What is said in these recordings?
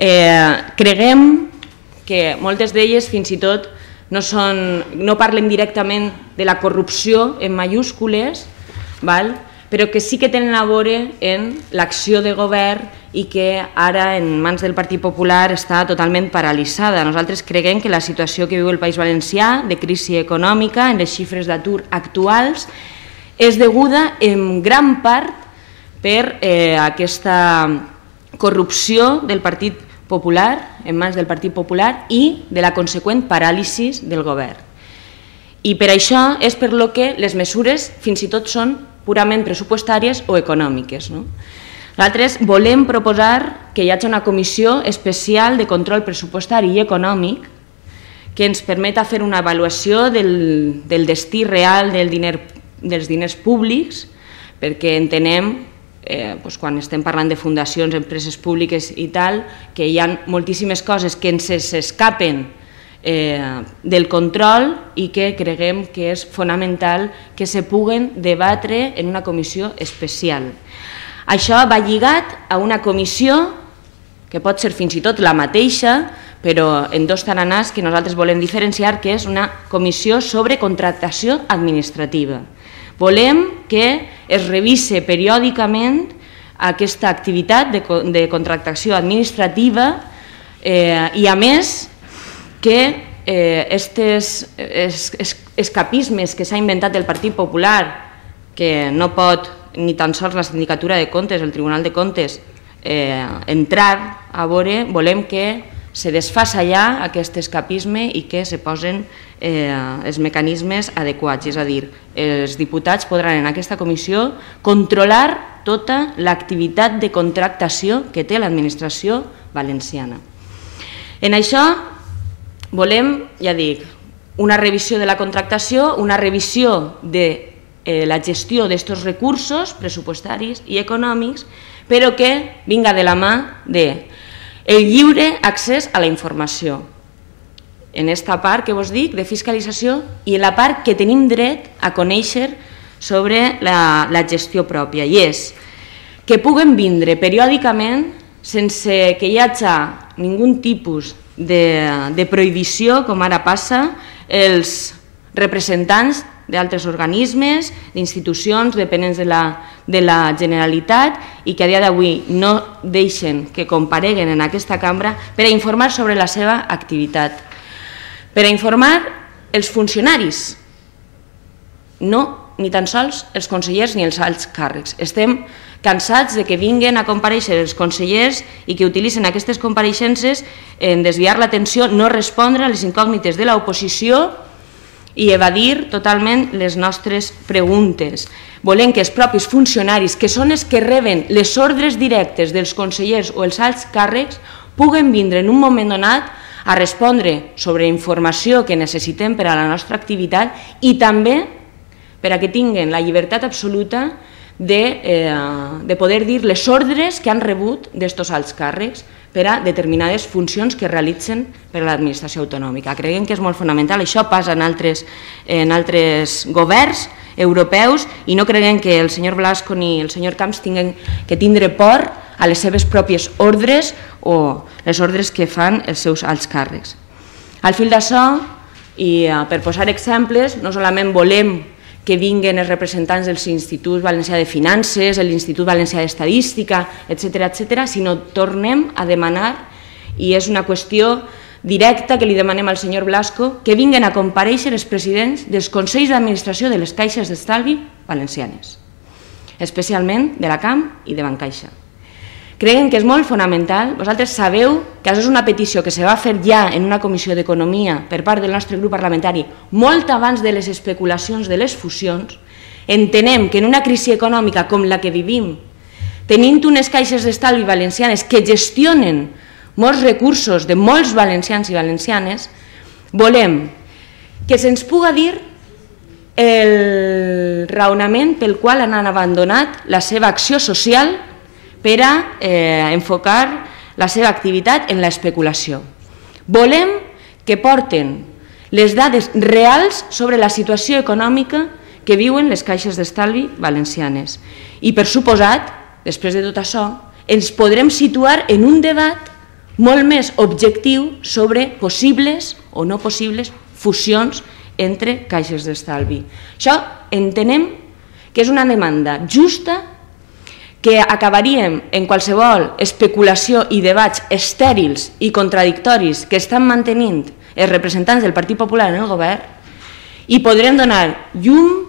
Creguem que moltes d'elles fins i tot no parlen directament de la corrupció en majúscules, però que sí que tenen a veure en l'acció de govern i que ara en mans del Partit Popular està totalment paralitzada. Nosaltres creguem que la situació que viu el País Valencià de crisi econòmica en les xifres d'atur actuals és deguda en gran part per aquesta corrupció del Partit Popular, en mans del Partit Popular, i de la conseqüent paràlisi del govern. I per això és per lo que les mesures fins i tot són purament pressupostàries o econòmiques. Nosaltres volem proposar que hi hagi una comissió especial de control pressupostari i econòmic que ens permeta fer una avaluació del destí real dels diners públics, perquè entenem, quan estem parlant de fundacions, empreses públiques i tal, que hi ha moltíssimes coses que ens s'escapen del control i que creguem que és fonamental que se puguen debatre en una comissió especial. Això va lligat a una comissió que pot ser fins i tot la mateixa, però en dos taranars que nosaltres volem diferenciar, que és una comissió sobre contractació administrativa. Volem que es revise periòdicament aquesta activitat de contractació administrativa i, a més, que aquests escapismes que s'ha inventat el Partit Popular, que no pot ni tan sols la Sindicatura de Comptes, el Tribunal de Comptes, entrar a veure, volem que se desfaça ja aquest escapisme i que se posen els mecanismes adequats. És a dir, els diputats podran en aquesta comissió controlar tota l'activitat de contractació que té l'administració valenciana. En això volem, ja dic, una revisió de la contractació, una revisió de la gestió d'aquests recursos pressupostaris i econòmics, però que vinga de la mà del lliure accés a la informació. En aquesta part que vos dic de fiscalització i en la part que tenim dret a conèixer sobre la gestió pròpia, i és que puguen vindre periòdicament sense que hi hagi ningú tipus de prohibició, com ara passa, els representants d'altres organismes, d'institucions dependents de la Generalitat i que a dia d'avui no deixen que compareguen en aquesta cambra per a informar sobre la seva activitat. Per a informar els funcionaris, no ni tan sols els consellers ni els alts càrrecs. Estem cansats de que vinguin a comparèixer els consellers i que utilitzen aquestes compareixences en desviar l'atenció, no respondre a les incògnites de l'oposició i evadir totalment les nostres preguntes. Volem que els propis funcionaris, que són els que reben les ordres directes dels consellers o els alts càrrecs, puguen vindre en un moment donat a respondre sobre informació que necessitem per a la nostra activitat i també per a que tinguin la llibertat absoluta de poder dir les ordres que han rebut d'estos alts càrrecs per a determinades funcions que realitzen per a l'administració autonòmica. Creiem que és molt fonamental, això passa en altres governs europeus i no creiem que el senyor Blasco ni el senyor Camps tinguin que tindre por a les seves pròpies ordres o les ordres que fan els seus alts càrrecs. Al fil d'això, i per posar exemples, no solament volem que vinguin els representants dels Instituts Valencià de Finances, l'Institut Valencià d'Estadística, etc., sinó tornem a demanar, i és una qüestió directa que li demanem al senyor Blasco, que vinguin a comparèixer els presidents dels Consells d'Administració de les Caixes d'Estalvi valencianes, especialment de la CAM i de Bancaixa. Creiem que és molt fonamental. Vosaltres sabeu que això és una petició que se va fer ja en una comissió d'Economia per part del nostre grup parlamentari molt abans de les especulacions de les fusions. Entenem que en una crisi econòmica com la que vivim, tenint unes caixes d'estalvi valencianes que gestionen molts recursos de molts valencians i valencianes, volem que se'ns puga dir el raonament pel qual han abandonat la seva acció social per a enfocar la seva activitat en l'especulació. Volem que porten les dades reals sobre la situació econòmica que viuen les caixes d'estalvi valencianes. I, per suposat, després de tot això, ens podrem situar en un debat molt més objectiu sobre possibles o no possibles fusions entre caixes d'estalvi. Això entenem que és una demanda justa, que acabaríem en qualsevol especulació i debats estèrils i contradictoris que estan mantenint els representants del Partit Popular en el govern i podrem donar llum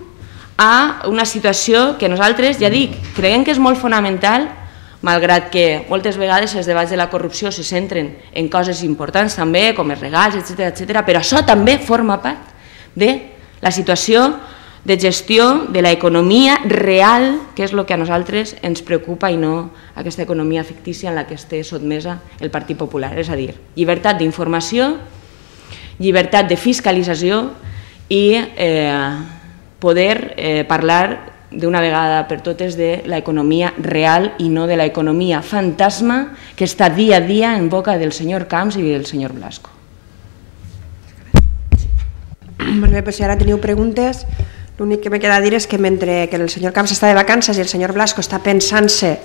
a una situació que nosaltres, ja dic, creiem que és molt fonamental, malgrat que moltes vegades els debats de la corrupció se centren en coses importants també, com els regals, etc., però això també forma part de la situació de gestió de l'economia real, que és el que a nosaltres ens preocupa i no aquesta economia fictícia en la que esté sotmesa el Partit Popular. És a dir, llibertat d'informació, llibertat de fiscalització i poder parlar d'una vegada per totes de l'economia real i no de l'economia fantasma que està dia a dia en boca del senyor Camps i del senyor Blasco. Molt bé, si ara teniu preguntes, l'únic que me queda dir és que mentre que el senyor Camps està de vacances i el senyor Blasco està pensant-se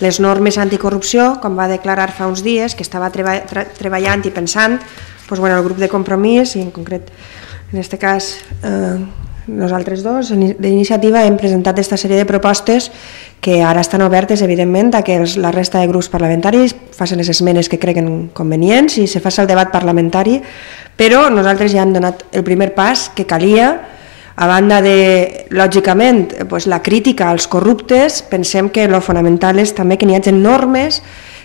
les normes anticorrupció, com va declarar fa uns dies, que estava treballant i pensant, el grup de Compromís, i en concret, en aquest cas, nosaltres dos, d'iniciativa, hem presentat aquesta sèrie de propostes que ara estan obertes, evidentment, que la resta de grups parlamentaris facin les esmenes que creguen convenients i se faci el debat parlamentari, però nosaltres ja hem donat el primer pas que calia, a banda de, lògicament, la crítica als corruptes. Pensem que el fonamental és també que n'hi hagi normes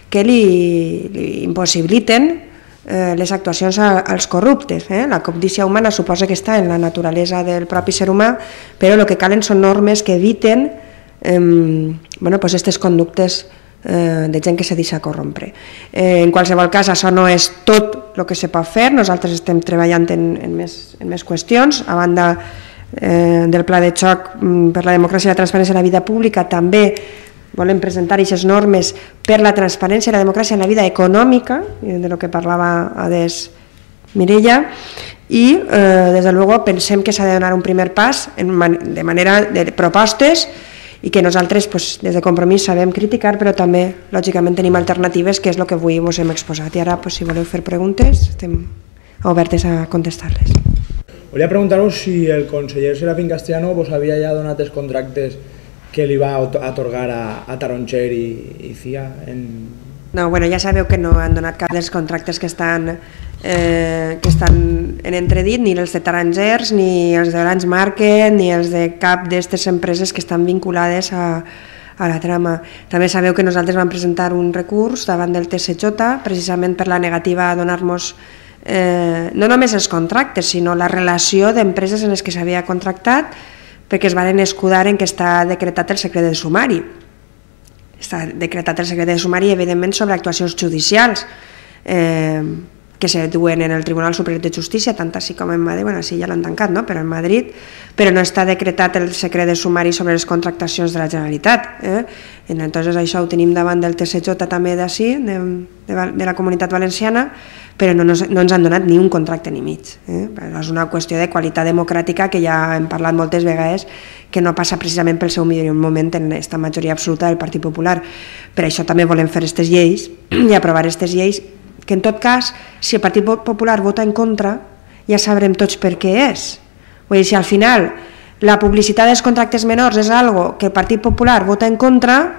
que li impossibiliten les actuacions als corruptes. La cobdícia humana suposa que està en la naturalesa del propi ser humà, però el que calen són normes que eviten aquestes conductes de gent que se deixa corrompre. En qualsevol cas, això no és tot el que se pot fer. Nosaltres estem treballant en més qüestions. A banda del pla de xoc per la democràcia i la transparència en la vida pública, també volem presentar aquestes normes per la transparència i la democràcia en la vida econòmica, de lo que parlava adés Mireia, i des de luego pensem que s'ha de donar un primer pas de manera de propostes i que nosaltres des de Compromís sabem criticar, però també lògicament tenim alternatives, que és el que avui us hem exposat. I ara, si voleu fer preguntes, estem obertes a contestar-les. Volia preguntar-vos si el conseller Serafín Castellano vos havia ja donat els contractes que li va atorgar a Taronger i CIA. No, ja sabeu que no han donat cap dels contractes que estan en entredit, ni els de Tarongers, ni els de Orange Market, ni els de cap d'aquestes empreses que estan vinculades a la trama. També sabeu que nosaltres vam presentar un recurs davant del TSJ precisament per la negativa a donar-nos no només els contractes, sinó la relació d'empreses en les que s'havia contractat, perquè es van escudar en que està decretat el secret de sumari. Està decretat el secret de sumari, evidentment, sobre actuacions judicials que se duen en el Tribunal Superior de Justícia, tant així com en Madrid, sí, ja l'han tancat, però en Madrid, però no està decretat el secret de sumari sobre les contractacions de la Generalitat. Entonces això ho tenim davant del TSJ també d'ací, de la Comunitat Valenciana, però no ens han donat ni un contracte ni mig. És una qüestió de qualitat democràtica que ja hem parlat moltes vegades, que no passa precisament pel seu millor moment en aquesta majoria absoluta del Partit Popular. Per això també volem fer aquestes lleis i aprovar aquestes lleis, que en tot cas, si el Partit Popular vota en contra, ja sabrem tots per què és. Vull dir, si al final la publicitat dels contractes menors és algo que el Partit Popular vota en contra,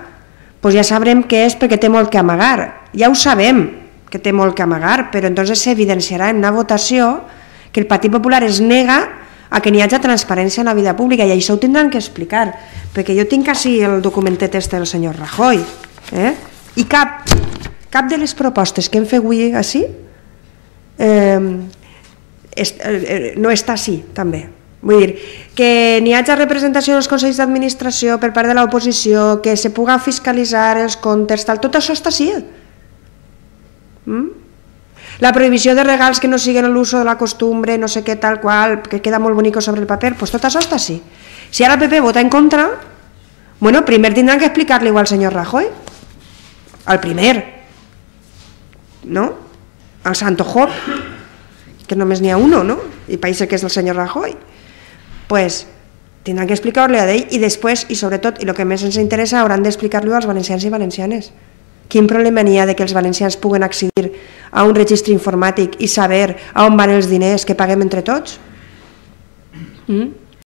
doncs ja sabrem que és perquè té molt que amagar. Ja ho sabem, que té molt que amagar, però entonces s'evidenciarà en una votació que el Partit Popular es nega a que n'hi hagi transparència en la vida pública, i això ho tindran que explicar, perquè jo tinc així el documentet del senyor Rajoy, i cap de les propostes que hem fet avui així no està així, també. Vull dir, que n'hi hagi representació dels consells d'administració per part de l'oposició, que se puga fiscalitzar els comptes, tot això està així. La prohibició de regals que no siguen l'uso de la costumbre, no sé què, tal qual, que queda molt bonic sobre el paper, doncs tot això està així. Si ara el PP vota en contra, primer tindran que explicar-li al senyor Rajoy, al primer, no? Al Santo Job, que només n'hi ha uno, no? I pareix que és el senyor Rajoy. Doncs tindran que explicar-li a ell, i després, i sobretot, i el que més ens interessa, hauran d'explicar-li als valencians i valencianes. Quin problema n'hi ha que els valencians puguen accedir a un registre informàtic i saber a on van els diners que paguem entre tots?